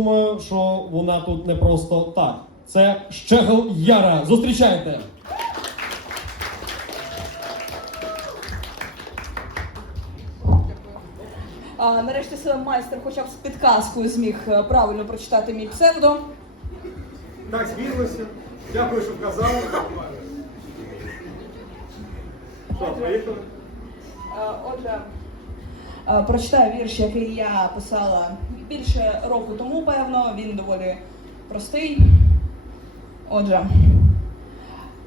Думаю, що вона тут не просто так. Це Щегл Яра. Зустрічайте! А, нарешті себе майстер хоча б з підказкою зміг е, правильно прочитати мій псевдо. Так, збіглося. Дякую, що вказали. Що, поїхали? Е, Отже, е, прочитаю вірш, який я писала більше року тому, певно. Він доволі простий. Отже,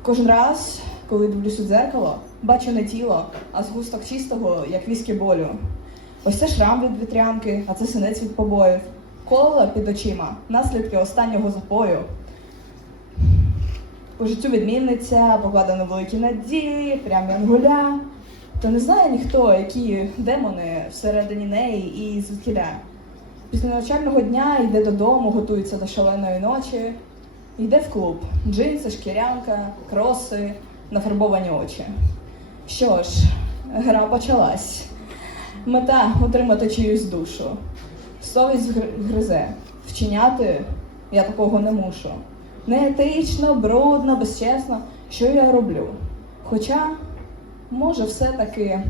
кожен раз, коли дивлюсь у дзеркало, бачу не тіло, а згусток чистого, як віскі болю. Ось це шрам від вітрянки, а це синець від побоїв. Коло під очима, наслідки останнього запою. У життю відмінниця, покладено великі надії, прям янголя. Та не знає ніхто, які демони всередині неї і звідкіля. Після навчального дня йде додому, готується до шаленої ночі, йде в клуб. Джинси, шкірянка, кроси, нафарбовані очі. Що ж, гра почалась. Мета отримати чиюсь душу. Совість гризе. Вчиняти я такого не мушу. Неетично, брудно, безчесно, що я роблю. Хоча, може, все-таки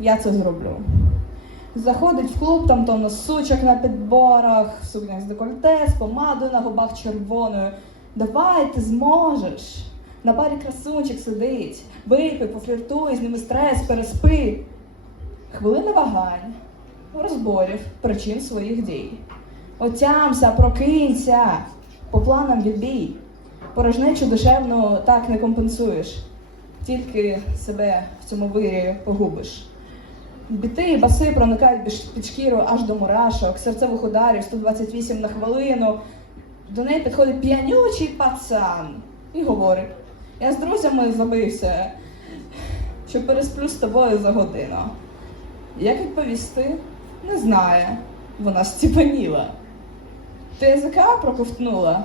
я це зроблю. Заходить в клуб, там то сучок на підборах, в сукнях з декольте, з помадою на губах червоною. Давай, ти зможеш. На парі красунчик сидить, випий, пофліртуй, з ними стрес, переспи. Хвилина вагань, розборів, причин своїх дій. Отямся, прокинься, по планам відбій. Порожнечу душевну так не компенсуєш, тільки себе в цьому вирі погубиш. Біти і баси проникають під шкіру аж до мурашок, серцевих ударів 128 на хвилину. До неї підходить п'янючий пацан і говорить: я з друзями забився, що пересплю з тобою за годину. Як відповісти? Не знає. Вона стіпеніла. Ти язика проковтнула,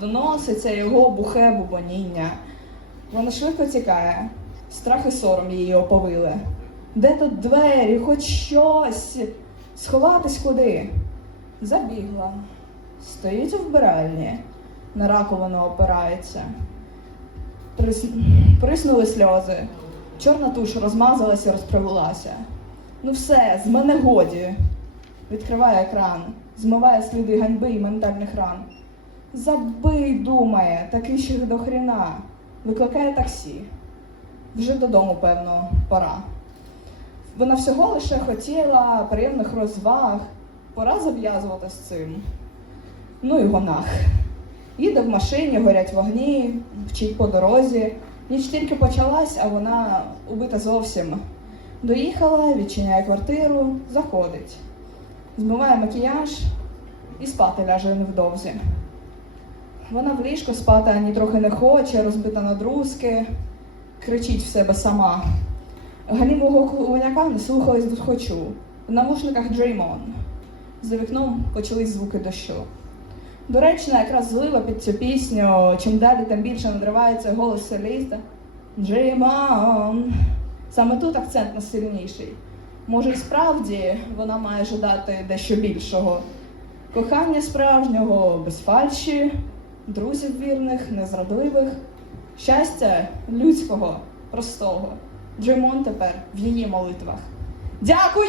доноситься його бухе бубоніння. Вона швидко тікає, страх і сором її оповили. Де тут двері, хоч щось? Сховатись куди? Забігла. Стоїть у вбиральні, на раковину опирається. Прис... Приснули сльози. Чорна туш розмазалася, розпривелася. Ну все, з мене годі. Відкриває екран, змиває сліди ганьби і ментальних ран. Забий, думає, такий ще до хріна. Викликає таксі. Вже додому, певно, пора. Вона всього лише хотіла приємних розваг. Пора зав'язувати з цим. Ну і гонах. Їде в машині, горять вогні, вчить по дорозі. Ніч тільки почалась, а вона убита зовсім. Доїхала, відчиняє квартиру, заходить, змиває макіяж і спати ляже невдовзі. Вона в ліжко спати ані трохи не хоче, розбита на друзки, кричить в себе сама. Галімого коняка не слухались тут хочу. В навушниках Dream On. За вікном почались звуки дощу. Доречно, якраз злива під цю пісню, чим далі, тим більше надривається голос соліста. Dream on. Саме тут акцент найсильніший. Може, і справді вона має жадати дещо більшого. Кохання справжнього без фальші, друзів вірних, незрадливих, щастя людського, простого. Джимон тепер в її молитвах. Дякую!